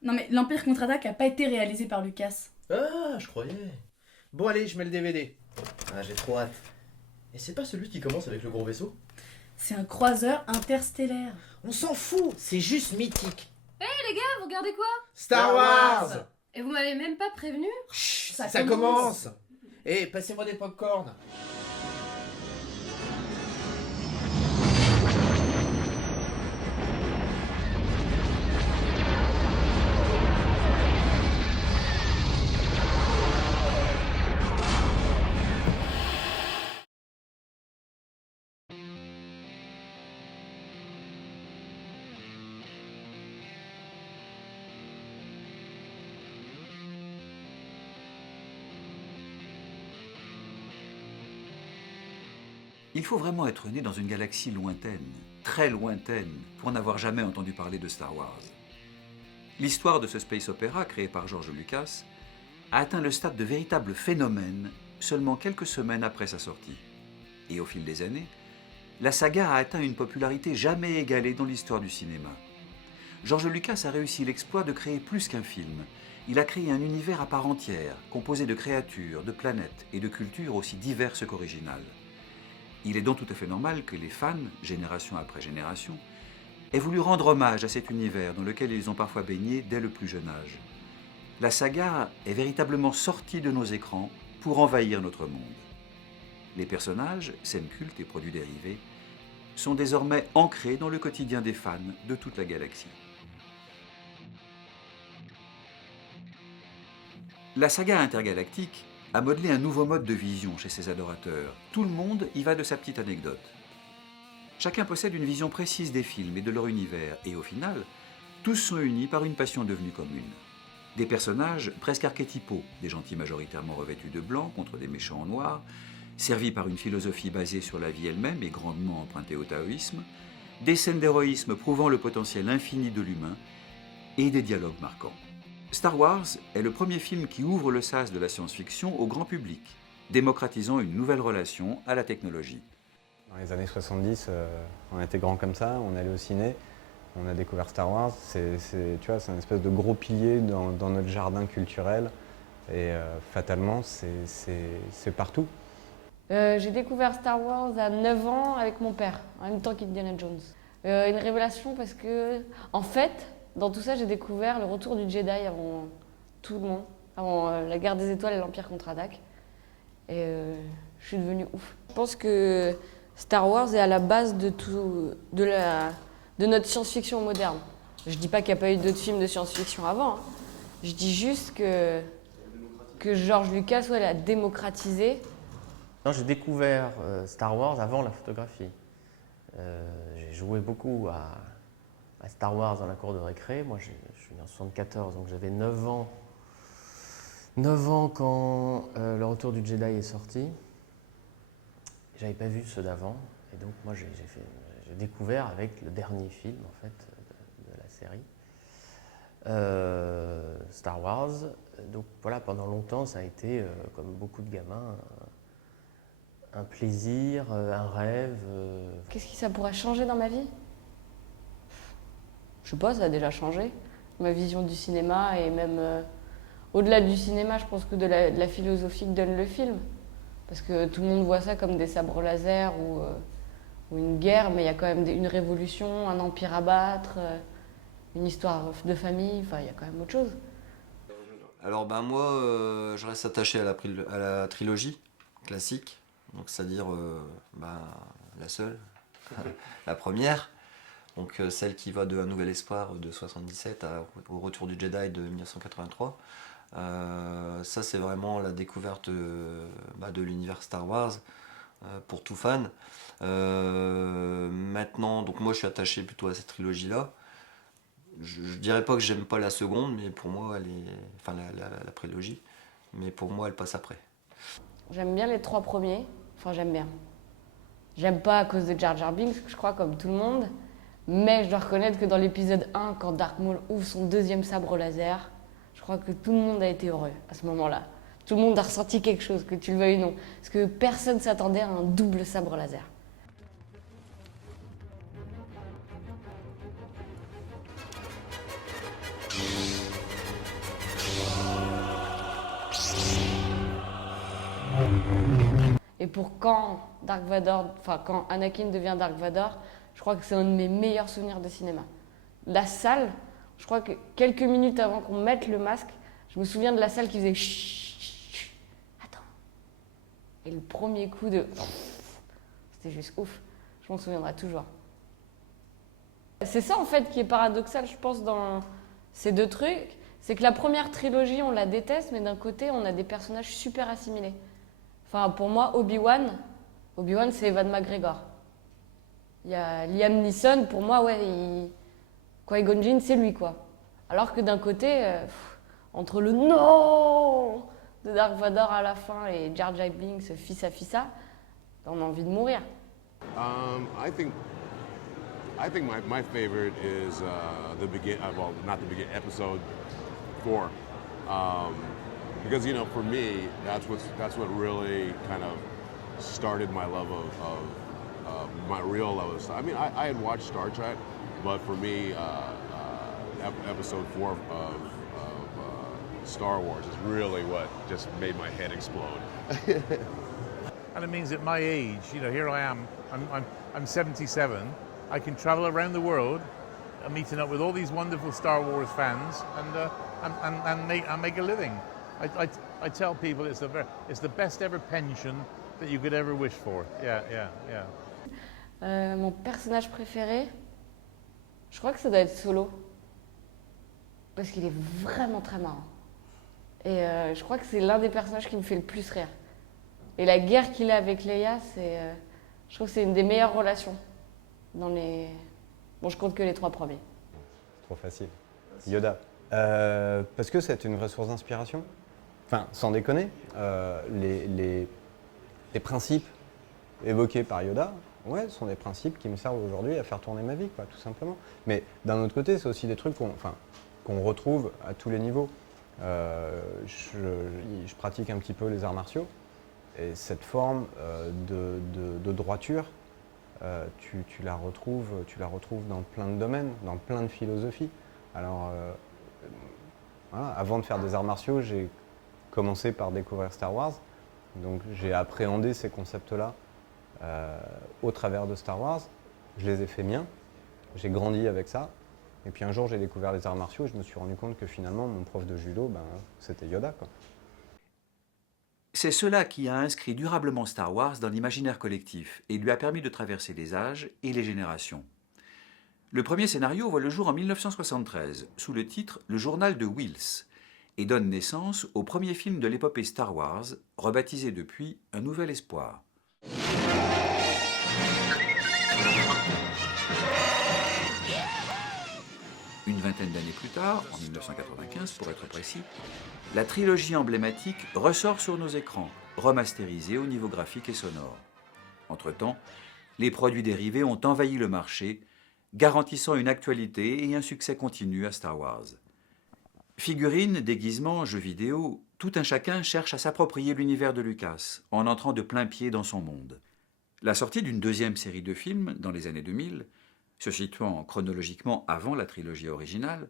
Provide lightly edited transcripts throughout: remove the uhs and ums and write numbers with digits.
Non mais l'Empire contre-attaque a pas été réalisé par Lucas. Ah, je croyais. Bon, allez, je mets le DVD. Ah, j'ai trop hâte. Et c'est pas celui qui commence avec le gros vaisseau? C'est un croiseur interstellaire. On s'en fout, c'est juste mythique. Vous regardez quoi? Star Wars. Et vous m'avez même pas prévenu? Chut, Ça ça commence. commence. Eh, passez-moi des pop-corn. Il faut vraiment être né dans une galaxie lointaine, très lointaine, pour n'avoir jamais entendu parler de Star Wars. L'histoire de ce space opéra, créé par George Lucas, a atteint le stade de véritable phénomène seulement quelques semaines après sa sortie. Et au fil des années, la saga a atteint une popularité jamais égalée dans l'histoire du cinéma. George Lucas a réussi l'exploit de créer plus qu'un film. Il a créé un univers à part entière, composé de créatures, de planètes et de cultures aussi diverses qu'originales. Il est donc tout à fait normal que les fans, génération après génération, aient voulu rendre hommage à cet univers dans lequel ils ont parfois baigné dès le plus jeune âge. La saga est véritablement sortie de nos écrans pour envahir notre monde. Les personnages, scènes cultes et produits dérivés, sont désormais ancrés dans le quotidien des fans de toute la galaxie. La saga intergalactique a modelé un nouveau mode de vision chez ses adorateurs. Tout le monde y va de sa petite anecdote. Chacun possède une vision précise des films et de leur univers, et au final, tous sont unis par une passion devenue commune. Des personnages presque archétypaux, des gentils majoritairement revêtus de blanc contre des méchants en noir, servis par une philosophie basée sur la vie elle-même et grandement empruntée au taoïsme, des scènes d'héroïsme prouvant le potentiel infini de l'humain, et des dialogues marquants. Star Wars est le premier film qui ouvre le sas de la science-fiction au grand public, démocratisant une nouvelle relation à la technologie. Dans les années 70, on était grands comme ça, on allait au ciné, on a découvert Star Wars. Tu vois, c'est un espèce de gros pilier dans notre jardin culturel. Et fatalement, c'est partout. J'ai découvert Star Wars à 9 ans avec mon père, en même temps qu'Indiana Jones. Une révélation parce que, en fait, dans tout ça, j'ai découvert le retour du Jedi avant tout le monde, avant la guerre des étoiles et l'Empire contre-attaque. Et je suis devenue ouf. Je pense que Star Wars est à la base de tout, de notre science-fiction moderne. Je dis pas qu'il n'y a pas eu d'autres films de science-fiction avant. Hein. Je dis juste que George Lucas l'a démocratisé. Non, j'ai découvert Star Wars avant la photographie. J'ai joué beaucoup à Star Wars dans la cour de récré. Moi, je suis né en 74, donc j'avais 9 ans. 9 ans quand Le Retour du Jedi est sorti. J'avais pas vu ceux d'avant. Et donc, moi, j'ai découvert avec le dernier film, en fait, de la série. Star Wars. Donc, voilà, pendant longtemps, ça a été, comme beaucoup de gamins, un plaisir, un rêve. Qu'est-ce que ça pourrait changer dans ma vie? Je sais pas, ça a déjà changé. Ma vision du cinéma et même au-delà du cinéma, je pense que de la philosophie que donne le film. Parce que tout le monde voit ça comme des sabres laser ou une guerre, mais il y a quand même une révolution, un empire à battre, une histoire de famille, enfin il y a quand même autre chose. Alors ben moi, je reste attaché à la trilogie classique, donc c'est-à-dire la seule, la première, donc celle qui va de Un Nouvel Espoir de 77 au Retour du Jedi de 1983. Ça c'est vraiment la découverte de l'univers Star Wars pour tout fan. Maintenant, donc moi je suis attaché plutôt à cette trilogie-là. Je dirais pas que j'aime pas la seconde, mais pour moi elle est, enfin la prélogie, mais pour moi elle passe après. J'aime bien les 3 premiers, enfin j'aime bien. J'aime pas à cause de Jar Jar Binks, je crois, comme tout le monde, mais je dois reconnaître que dans l'épisode 1, quand Dark Maul ouvre son deuxième sabre laser, je crois que tout le monde a été heureux à ce moment-là. Tout le monde a ressenti quelque chose, que tu le veuilles ou non, parce que personne s'attendait à un double sabre laser. pour quand Dark Vador, enfin quand Anakin devient Dark Vador, je crois que c'est un de mes meilleurs souvenirs de cinéma. La salle, je crois que quelques minutes avant qu'on mette le masque, je me souviens de la salle qui faisait chut, chut, chut, attends. Et le premier coup de... C'était juste ouf. Je m'en souviendrai toujours. C'est ça en fait qui est paradoxal, je pense, dans ces deux trucs. C'est que la première trilogie, on la déteste, mais d'un côté, on a des personnages super assimilés. Enfin, pour moi, Obi-Wan, c'est Ewan McGregor. Il y a Liam Neeson, pour moi, ouais, Qui-Gon Jinn, c'est lui, quoi. Alors que d'un côté, entre le non de Dark Vador à la fin et Jar Jar Binks, fils à fissa, on a envie de mourir. I think my favorite is well, not the beginning, episode 4, because for me that's what really kind of started my love of my real love of Star. I mean, I had watched Star Trek, but for me, episode 4 of Star Wars is really what just made my head explode. And it means at my age, here I am, I'm 77, I can travel around the world, meeting up with all these wonderful Star Wars fans, and make a living. I tell people it's the best ever pension that you could ever wish for. Yeah. Mon personnage préféré, je crois que ça doit être Solo. Parce qu'il est vraiment très marrant. Et je crois que c'est l'un des personnages qui me fait le plus rire. Et la guerre qu'il a avec Leia, je trouve que c'est une des meilleures relations. Bon, je compte que les 3 premiers. Trop facile. Yoda. Parce que c'est une vraie source d'inspiration. Enfin, sans déconner, les principes évoqués par Yoda, ouais, sont des principes qui me servent aujourd'hui à faire tourner ma vie, quoi, tout simplement. Mais d'un autre côté, c'est aussi des trucs qu'on retrouve à tous les niveaux. Je pratique un petit peu les arts martiaux, et cette forme de droiture, tu la retrouves dans plein de domaines, dans plein de philosophies. Alors, voilà, avant de faire des arts martiaux, j'ai commencé par découvrir Star Wars, donc j'ai appréhendé ces concepts-là au travers de Star Wars. Je les ai fait miens, j'ai grandi avec ça. Et puis un jour, j'ai découvert les arts martiaux et je me suis rendu compte que finalement, mon prof de judo, c'était Yoda, quoi. C'est cela qui a inscrit durablement Star Wars dans l'imaginaire collectif et lui a permis de traverser les âges et les générations. Le premier scénario voit le jour en 1973, sous le titre « Le journal de Wills » et donne naissance au premier film de l'épopée Star Wars, rebaptisé depuis « Un nouvel espoir ». Une vingtaine d'années plus tard, en 1995 pour être précis, la trilogie emblématique ressort sur nos écrans, remasterisée au niveau graphique et sonore. Entre-temps, les produits dérivés ont envahi le marché, garantissant une actualité et un succès continu à Star Wars. Figurines, déguisements, jeux vidéo, tout un chacun cherche à s'approprier l'univers de Lucas, en entrant de plein pied dans son monde. La sortie d'une deuxième série de films, dans les années 2000, se situant chronologiquement avant la trilogie originale,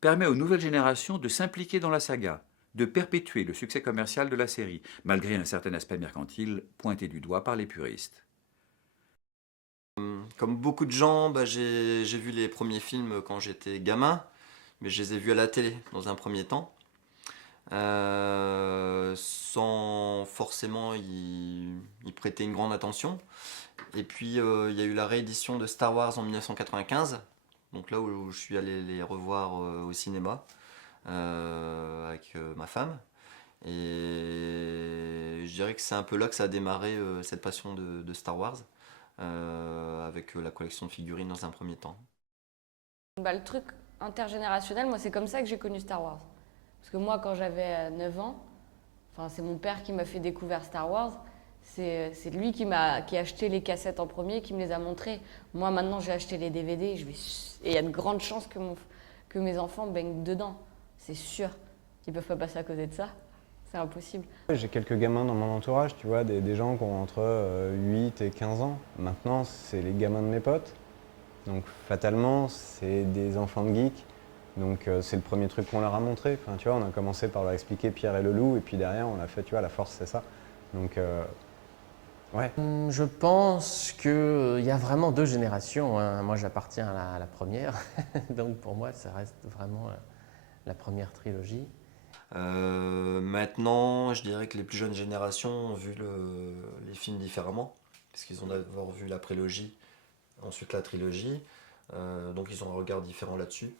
permet aux nouvelles générations de s'impliquer dans la saga, de perpétuer le succès commercial de la série, malgré un certain aspect mercantile pointé du doigt par les puristes. Comme beaucoup de gens, j'ai vu les premiers films quand j'étais gamin, mais je les ai vus à la télé dans un premier temps, sans forcément y prêter une grande attention. Et puis il y a eu la réédition de Star Wars en 1995, donc là où je suis allé les revoir au cinéma avec ma femme. Et je dirais que c'est un peu là que ça a démarré cette passion de Star Wars, avec la collection de figurines dans un premier temps. Le truc intergénérationnel, moi c'est comme ça que j'ai connu Star Wars. Parce que moi quand j'avais 9 ans, c'est mon père qui m'a fait découvrir Star Wars. C'est lui qui a acheté les cassettes en premier, qui me les a montrées. Moi, maintenant, j'ai acheté les DVD et il y a de grandes chances que mes enfants baignent dedans. C'est sûr. Ils ne peuvent pas passer à côté de ça. C'est impossible. J'ai quelques gamins dans mon entourage, tu vois, des gens qui ont entre 8 et 15 ans. Maintenant, c'est les gamins de mes potes. Donc, fatalement, c'est des enfants de geeks. Donc, c'est le premier truc qu'on leur a montré. Enfin, tu vois, on a commencé par leur expliquer Pierre et le loup, et puis derrière, on a fait, tu vois, la force, c'est ça. Donc, Ouais. Je pense qu'il y a vraiment deux générations, hein. Moi, j'appartiens à la première, donc pour moi, ça reste vraiment la première trilogie. Maintenant, je dirais que les plus jeunes générations ont vu les films différemment, parce qu'ils ont d'abord vu la prélogie, ensuite la trilogie, donc ils ont un regard différent là-dessus.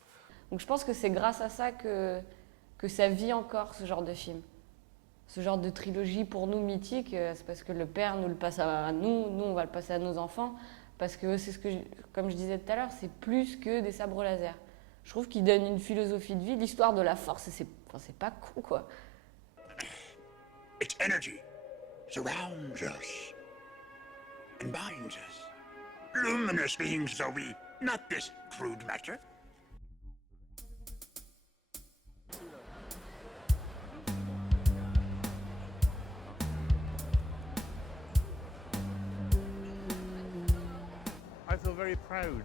Donc je pense que c'est grâce à ça que ça vit encore, ce genre de film. Ce genre de trilogie pour nous mythique, c'est parce que le père nous le passe à nous, nous on va le passer à nos enfants, parce que c'est comme je disais tout à l'heure, c'est plus que des sabres laser. Je trouve qu'ils donnent une philosophie de vie, l'histoire de la force, c'est pas con quoi. Its energy surrounds us and binds us. Luminous beings are we, not this crude matter. I feel very proud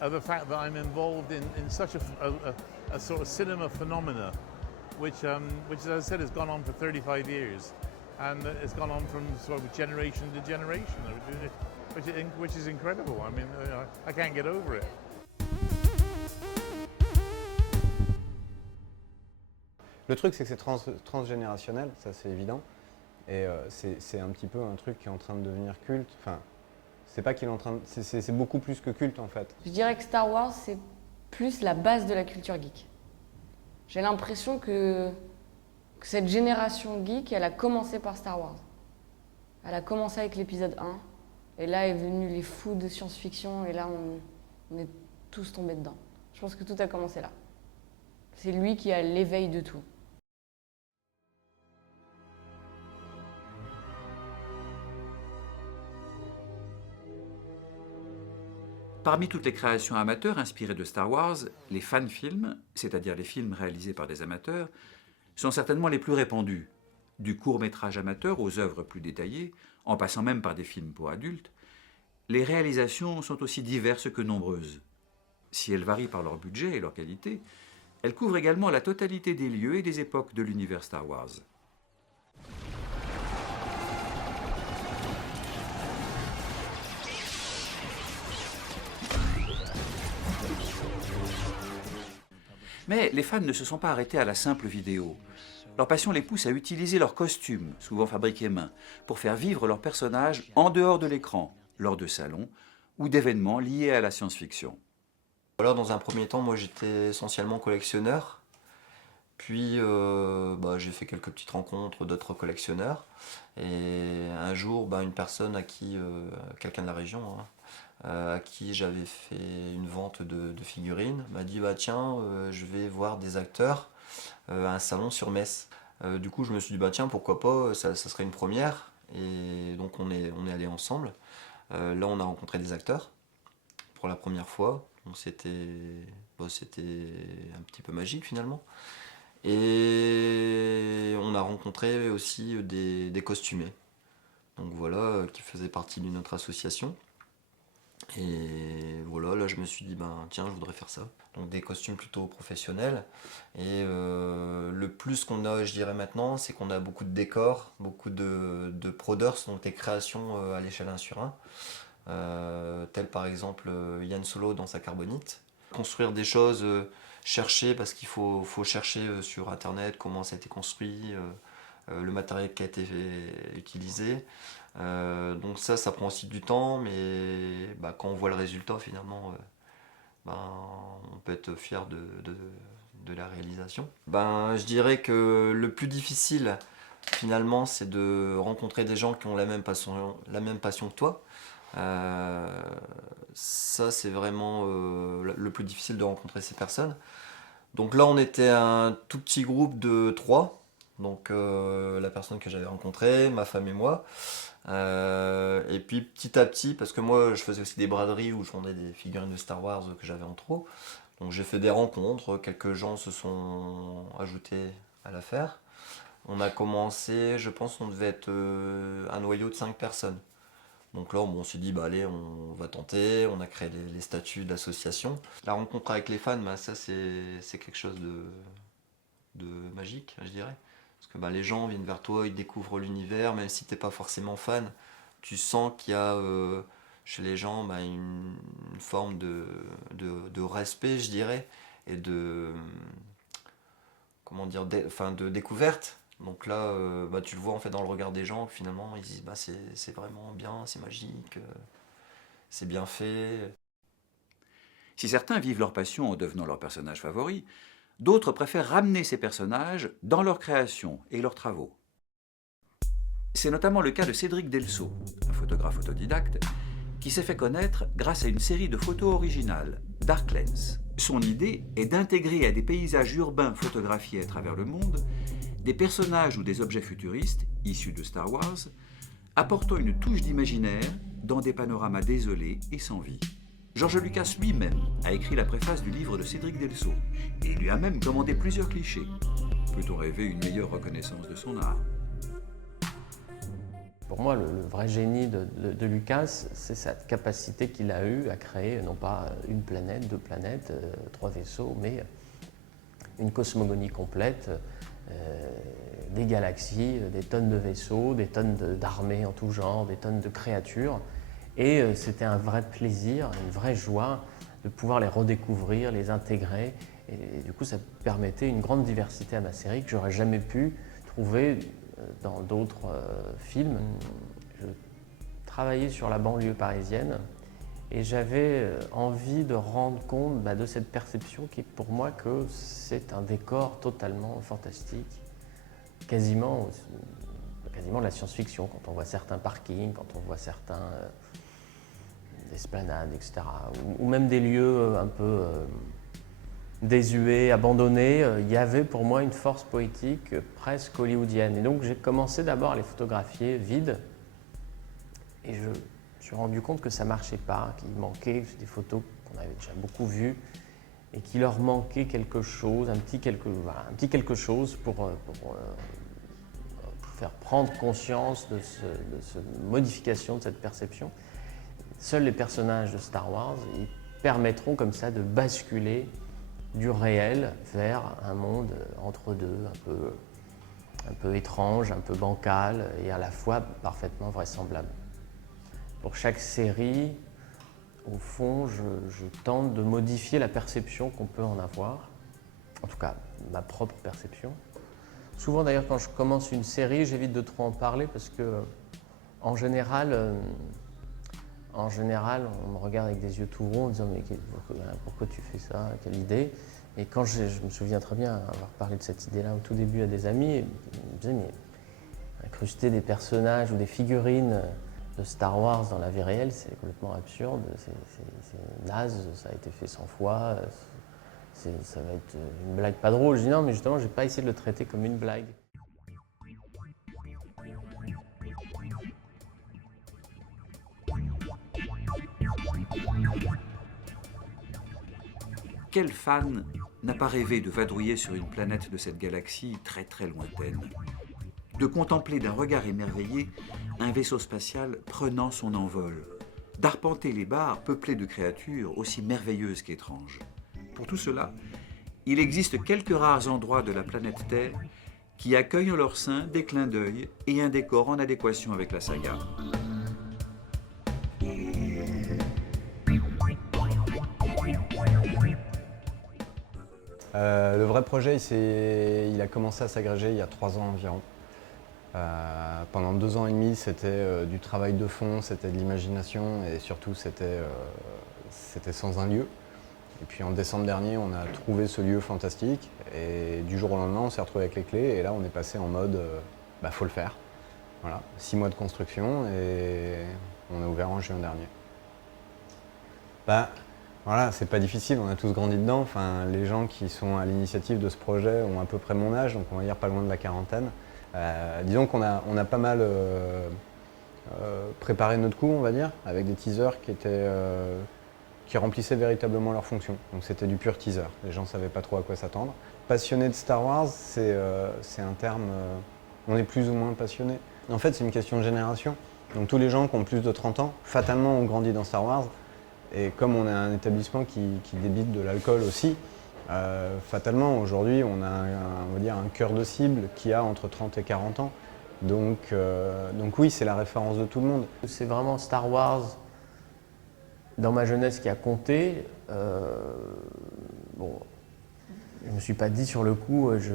of the fact that I'm involved in such a sort of cinema phenomena, which, as I said, has gone on for 35 years. And it's gone on from sort of generation to generation, which is incredible. I mean, I can't get over it. Le truc, c'est que c'est transgénérationnel, ça c'est évident. Et c'est un petit peu un truc qui est en train de devenir culte. Enfin, c'est pas qu'il est en train de... C'est beaucoup plus que culte en fait. Je dirais que Star Wars, c'est plus la base de la culture geek. J'ai l'impression que cette génération geek, elle a commencé par Star Wars. Elle a commencé avec l'épisode 1, et là est venu les fous de science-fiction, et là on est tous tombés dedans. Je pense que tout a commencé là. C'est lui qui a l'éveil de tout. Parmi toutes les créations amateurs inspirées de Star Wars, les fan-films, c'est-à-dire les films réalisés par des amateurs, sont certainement les plus répandus. Du court-métrage amateur aux œuvres plus détaillées, en passant même par des films pour adultes, les réalisations sont aussi diverses que nombreuses. Si elles varient par leur budget et leur qualité, elles couvrent également la totalité des lieux et des époques de l'univers Star Wars. Mais les fans ne se sont pas arrêtés à la simple vidéo. Leur passion les pousse à utiliser leurs costumes, souvent fabriqués main, pour faire vivre leurs personnages en dehors de l'écran, lors de salons ou d'événements liés à la science-fiction. Alors, dans un premier temps, moi j'étais essentiellement collectionneur. Puis j'ai fait quelques petites rencontres d'autres collectionneurs. Et un jour, une personne à qui, quelqu'un de la région, à qui j'avais fait une vente de figurines, m'a dit tiens, je vais voir des acteurs à un salon sur Metz. Du coup, je me suis dit tiens, pourquoi pas, ça serait une première. Et donc on est allés ensemble. Là, on a rencontré des acteurs pour la première fois. Donc c'était un petit peu magique finalement. Et on a rencontré aussi des costumés. Donc voilà, qui faisaient partie d'une autre association. Et voilà, là je me suis dit tiens, je voudrais faire ça. Donc des costumes plutôt professionnels. Et le plus qu'on a, je dirais maintenant, c'est qu'on a beaucoup de décors, beaucoup de proders, donc des créations à l'échelle 1/1. Tel par exemple Yann Solo dans sa carbonite. Construire des choses, chercher, parce qu'il faut chercher sur internet comment ça a été construit, le matériel qui a été utilisé. Donc ça prend aussi du temps, mais quand on voit le résultat finalement, on peut être fier de la réalisation. Je dirais que le plus difficile finalement, c'est de rencontrer des gens qui ont la même passion que toi. Ça c'est vraiment le plus difficile, de rencontrer ces personnes. Donc là on était un tout petit groupe de 3, donc la personne que j'avais rencontrée, ma femme et moi, et puis petit à petit, parce que moi je faisais aussi des braderies où je vendais des figurines de Star Wars que j'avais en trop, donc j'ai fait des rencontres, quelques gens se sont ajoutés à l'affaire. On a commencé, je pense on devait être un noyau de 5 personnes. Donc là, on s'est dit, allez, on va tenter, on a créé les statuts d'association. La rencontre avec les fans, ça c'est quelque chose de magique, je dirais. Parce que les gens viennent vers toi, ils découvrent l'univers, même si t'es pas forcément fan, tu sens qu'il y a chez les gens une forme de respect, je dirais, et comment dire, de découverte. Donc là, tu le vois en fait dans le regard des gens, que finalement ils disent c'est vraiment bien, c'est magique, c'est bien fait. Si certains vivent leur passion en devenant leur personnage favori, d'autres préfèrent ramener ces personnages dans leur création et leurs travaux. C'est notamment le cas de Cédric Delceau, un photographe autodidacte, qui s'est fait connaître grâce à une série de photos originales, Dark Lens. Son idée est d'intégrer à des paysages urbains photographiés à travers le monde des personnages ou des objets futuristes, issus de Star Wars, apportant une touche d'imaginaire dans des panoramas désolés et sans vie. George Lucas lui-même a écrit la préface du livre de Cédric Delceau et lui a même commandé plusieurs clichés. Peut-on rêver une meilleure reconnaissance de son art? Pour moi, le vrai génie de Lucas, c'est cette capacité qu'il a eue à créer, non pas une planète, 2 planètes, 3 vaisseaux, mais une cosmogonie complète, des galaxies, des tonnes de vaisseaux, des tonnes d'armées en tout genre, des tonnes de créatures. Et c'était un vrai plaisir, une vraie joie de pouvoir les redécouvrir, les intégrer. Et du coup, ça permettait une grande diversité à ma série que j'aurais jamais pu trouver dans d'autres films. Je travaillais sur la banlieue parisienne et j'avais envie de rendre compte de cette perception qui est pour moi que c'est un décor totalement fantastique, quasiment de la science-fiction, quand on voit certains parkings, quand on voit certains esplanades, etc. Ou même des lieux un peu désuets, abandonnés. Il y avait pour moi une force poétique presque hollywoodienne. Et donc j'ai commencé d'abord à les photographier vides. Et je me suis rendu compte que ça ne marchait pas, qu'il manquait des photos qu'on avait déjà beaucoup vues et qu'il leur manquait quelque chose, un petit quelque chose pour faire prendre conscience de cette modification de cette perception. Seuls les personnages de Star Wars ils permettront comme ça de basculer du réel vers un monde entre deux, un peu étrange, un peu bancal et à la fois parfaitement vraisemblable. Pour chaque série, au fond, je tente de modifier la perception qu'on peut en avoir, en tout cas ma propre perception. Souvent d'ailleurs quand je commence une série, j'évite de trop en parler parce que en général, on me regarde avec des yeux tout ronds en disant mais pourquoi tu fais ça, quelle idée? Et quand je me souviens très bien avoir parlé de cette idée-là au tout début à des amis, ils me disaient mais incruster des personnages ou des figurines de Star Wars dans la vie réelle, c'est complètement absurde, c'est naze, ça a été fait 100 fois, ça va être une blague pas drôle. Je dis non mais justement je n'ai pas essayé de le traiter comme une blague. Quel fan n'a pas rêvé de vadrouiller sur une planète de cette galaxie très très lointaine, de contempler d'un regard émerveillé un vaisseau spatial prenant son envol, d'arpenter les bars peuplés de créatures aussi merveilleuses qu'étranges. Pour tout cela, il existe quelques rares endroits de la planète Terre qui accueillent en leur sein des clins d'œil et un décor en adéquation avec la saga. Le vrai projet, il a commencé à s'agréger il y a 3 ans environ. Pendant 2 ans et demi, c'était du travail de fond, c'était de l'imagination et surtout c'était sans un lieu. Et puis en décembre dernier, on a trouvé ce lieu fantastique et du jour au lendemain, on s'est retrouvé avec les clés et là, on est passé en mode faut le faire. Voilà, 6 mois de construction et on a ouvert en juin dernier. Voilà, c'est pas difficile, on a tous grandi dedans. Enfin, les gens qui sont à l'initiative de ce projet ont à peu près mon âge, donc on va dire pas loin de la quarantaine. Disons qu'on a pas mal préparé notre coup, on va dire, avec des teasers qui remplissaient véritablement leur fonction. Donc c'était du pur teaser, les gens ne savaient pas trop à quoi s'attendre. Passionné de Star Wars, c'est un terme, on est plus ou moins passionné. En fait, c'est une question de génération. Donc tous les gens qui ont plus de 30 ans, fatalement ont grandi dans Star Wars. Et comme on est un établissement qui débite de l'alcool aussi, fatalement aujourd'hui on a on va dire un cœur de cible qui a entre 30 et 40 ans. Donc oui, c'est la référence de tout le monde. C'est vraiment Star Wars dans ma jeunesse qui a compté. Bon, je ne me suis pas dit sur le coup, je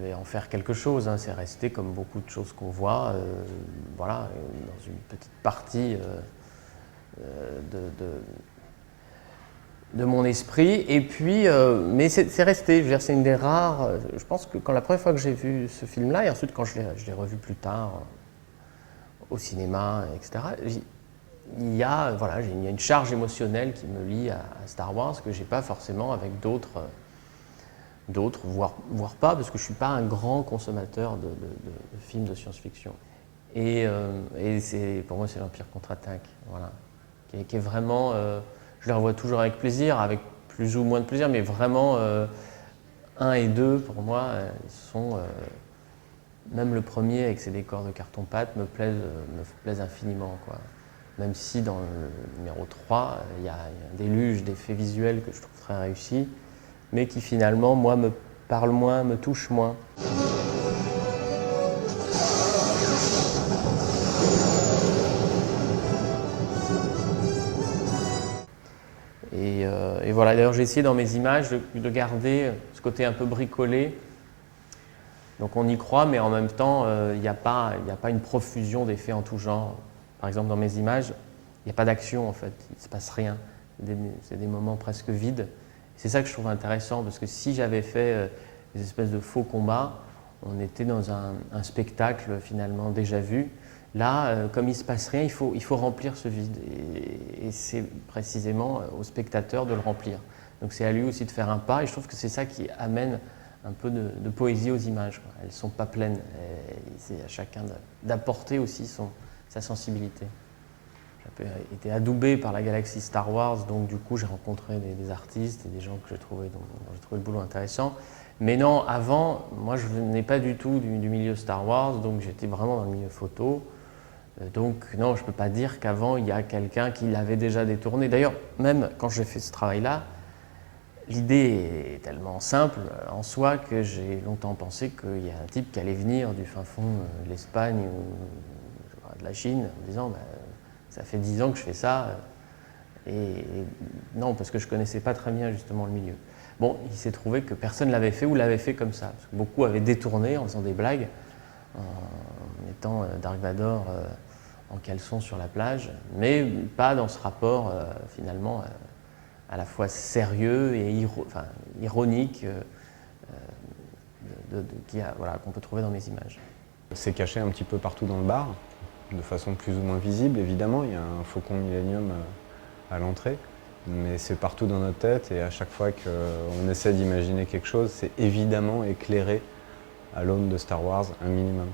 vais en faire quelque chose. Hein. C'est resté comme beaucoup de choses qu'on voit, voilà, dans une petite partie de mon esprit. Et puis, mais c'est resté. Je veux dire, c'est une des rares. Je pense que quand la première fois que j'ai vu ce film-là, et ensuite quand je l'ai revu plus tard au cinéma, etc. Il y a une charge émotionnelle qui me lie à Star Wars que je n'ai pas forcément avec d'autres, voire pas, parce que je ne suis pas un grand consommateur de films de science-fiction. Et pour moi, c'est l'Empire contre-attaque, voilà, qui est vraiment, je les revois toujours avec plaisir, avec plus ou moins de plaisir, mais vraiment 1 et 2, pour moi, ils sont, même le premier avec ses décors de carton-pâte me plaisent infiniment, quoi. Même si dans le numéro 3, il y a un déluge d'effets visuels que je trouve très réussi, mais qui finalement, moi, me parle moins, me touche moins. Et voilà, d'ailleurs j'ai essayé dans mes images de garder ce côté un peu bricolé. Donc on y croit, mais en même temps, il n'y a pas une profusion d'effets en tout genre. Par exemple, dans mes images, il n'y a pas d'action en fait, il ne se passe rien. C'est des moments presque vides. C'est ça que je trouve intéressant, parce que si j'avais fait des espèces de faux combats, on était dans un spectacle finalement déjà vu. Là, comme il ne se passe rien, il faut remplir ce vide. Et c'est précisément au spectateur de le remplir. Donc c'est à lui aussi de faire un pas, et je trouve que c'est ça qui amène un peu de poésie aux images, quoi. Elles ne sont pas pleines. C'est à chacun d'apporter aussi sa sensibilité. J'ai été adoubé par la galaxie Star Wars, donc du coup j'ai rencontré des artistes et des gens que j'ai trouvé le boulot intéressant. Mais non, avant, moi je venais pas du tout du milieu Star Wars, donc j'étais vraiment dans le milieu photo. Donc non, je ne peux pas dire qu'avant il y a quelqu'un qui l'avait déjà détourné. D'ailleurs, même quand j'ai fait ce travail-là, l'idée est tellement simple en soi que j'ai longtemps pensé qu'il y a un type qui allait venir du fin fond de l'Espagne ou de la Chine en disant ça fait 10 ans que je fais ça. Et non, parce que je ne connaissais pas très bien justement le milieu. Bon, il s'est trouvé que personne ne l'avait fait ou l'avait fait comme ça. Parce que beaucoup avaient détourné en faisant des blagues, en mettant Dark Vador en caleçon sur la plage, mais pas dans ce rapport finalement à la fois sérieux et ironique qu'on peut trouver dans mes images. C'est caché un petit peu partout dans le bar, de façon plus ou moins visible, évidemment. Il y a un faucon Millennium à l'entrée, mais c'est partout dans notre tête, et à chaque fois qu'on essaie d'imaginer quelque chose, c'est évidemment éclairé à l'aune de Star Wars, un minimum.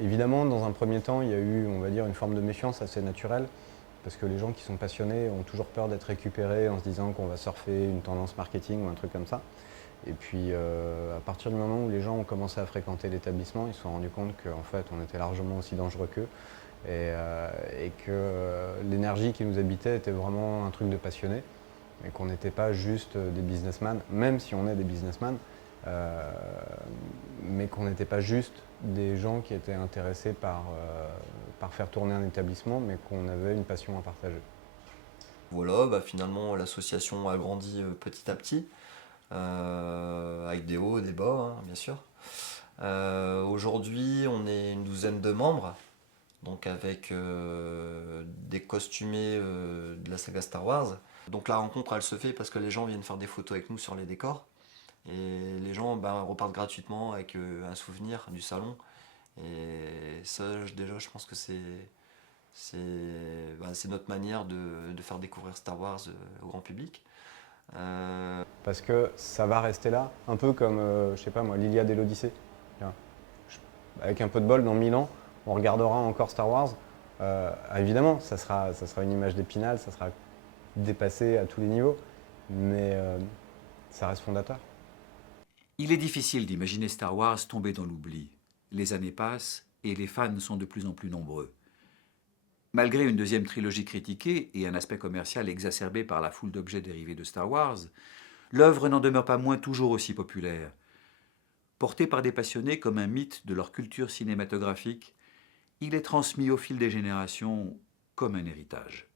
Évidemment, dans un premier temps, il y a eu, on va dire, une forme de méfiance assez naturelle, parce que les gens qui sont passionnés ont toujours peur d'être récupérés en se disant qu'on va surfer une tendance marketing ou un truc comme ça. Et puis, à partir du moment où les gens ont commencé à fréquenter l'établissement, ils se sont rendus compte qu'en fait, on était largement aussi dangereux qu'eux, et que l'énergie qui nous habitait était vraiment un truc de passionné, et qu'on n'était pas juste des businessmen, même si on est des businessmen, mais qu'on n'était pas juste des gens qui étaient intéressés par faire tourner un établissement, mais qu'on avait une passion à partager. Voilà, finalement l'association a grandi petit à petit, avec des hauts et des bas, hein, bien sûr. Aujourd'hui, on est une douzaine de membres, donc avec des costumés de la saga Star Wars. Donc la rencontre, elle se fait parce que les gens viennent faire des photos avec nous sur les décors. Et les gens repartent gratuitement avec un souvenir du salon. Et ça, déjà, je pense que c'est notre manière de faire découvrir Star Wars au grand public. Parce que ça va rester là, un peu comme, je sais pas moi, l'Iliade et l'Odyssée. Avec un peu de bol, dans 1000 ans, on regardera encore Star Wars. Évidemment, ça sera une image d'Épinal, ça sera dépassé à tous les niveaux, mais ça reste fondateur. Il est difficile d'imaginer Star Wars tomber dans l'oubli. Les années passent et les fans sont de plus en plus nombreux. Malgré une deuxième trilogie critiquée et un aspect commercial exacerbé par la foule d'objets dérivés de Star Wars, l'œuvre n'en demeure pas moins toujours aussi populaire. Porté par des passionnés comme un mythe de leur culture cinématographique, il est transmis au fil des générations comme un héritage.